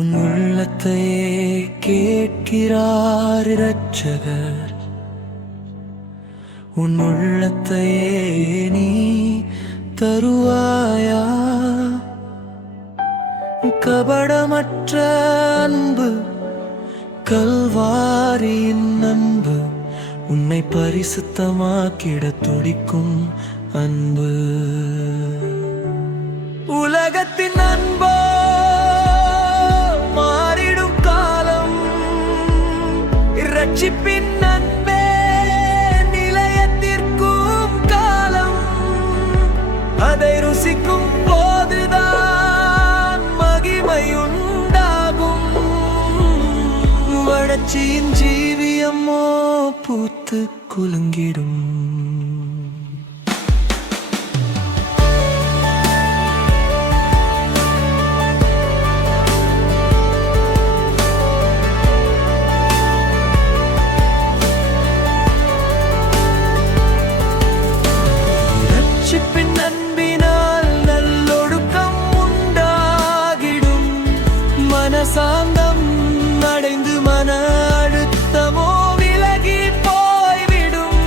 உன் உள்ளத்தையே கேட்கிறார் இரட்சகர். உன் உள்ளத்தையே நீ தருவாயா? கபடமற்ற அன்பு, கல்வாரியின் அன்பு, உன்னை பரிசுத்தமாக்கிட துடிக்கும் அன்பு. உலகத்தின் அன்போ மாறிடும் காலம், இரட்சிப்பின் அன்பே நிலையத்திற்கும் காலம். அதை ருசிக்கும் போதுதான் மகிமையுண்டாகும். வளர்ச்சியின் ஜீவியமோ பூத்து குலுங்கிடும். அன்பினால் நல்லொழுக்கம் உண்டாகிடும். மனசாந்தம் அடைந்து மன அழுத்தமோ விலகி போய்விடும்.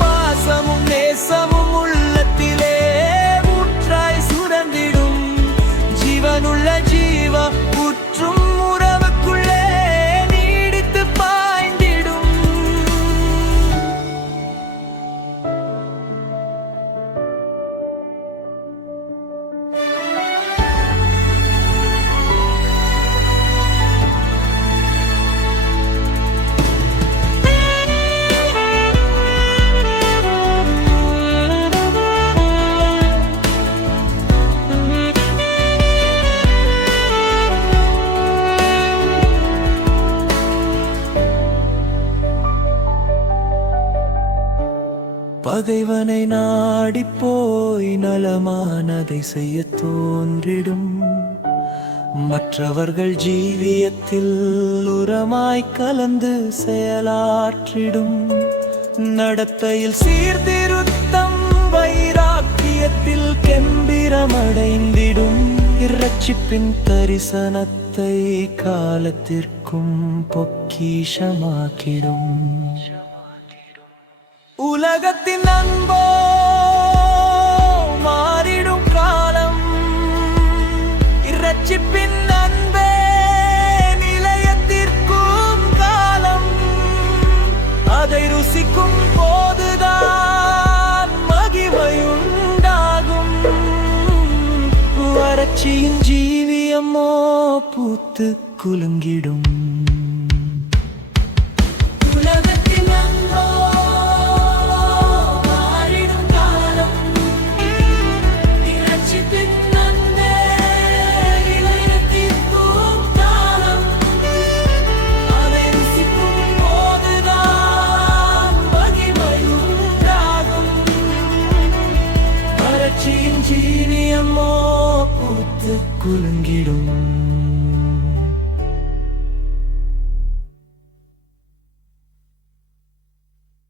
பாசமும் நேசமும் உள்ளத்திலே ஊற்றாய் சுரந்திடும். ஜீவனுள்ள ஜீவ ஊற்றும் உறவுக்குள்ளே நீடித்து பாய்ந்திடும். பகைவனை நாடி போய் நலமானதை செய்ய தோன்றிடும். மற்றவர்கள் ஜீவியத்தில் உரமாய் கலந்து செயலாற்றிடும். நடத்தையில் சீர்திருத்தம், வைராக்கியத்தில் கெம்பிரமடைந்திடும். இரட்சிப்பின் தரிசனத்தை காலத்திற்கும் பொக்கிஷமாக்கிடும். உலகத்தின் அன்போ மாறிடும் காலம், இரட்சிப்பின் அன்பே நிலையத்திற்கும் காலம். அதை ருசிக்கும் போதுதான் மகிமையுண்டாகும். வறட்சியின் ஜீவியமோ பூத்து குலுங்கிடும். ஜீவியமோ பூத்து குலுங்கி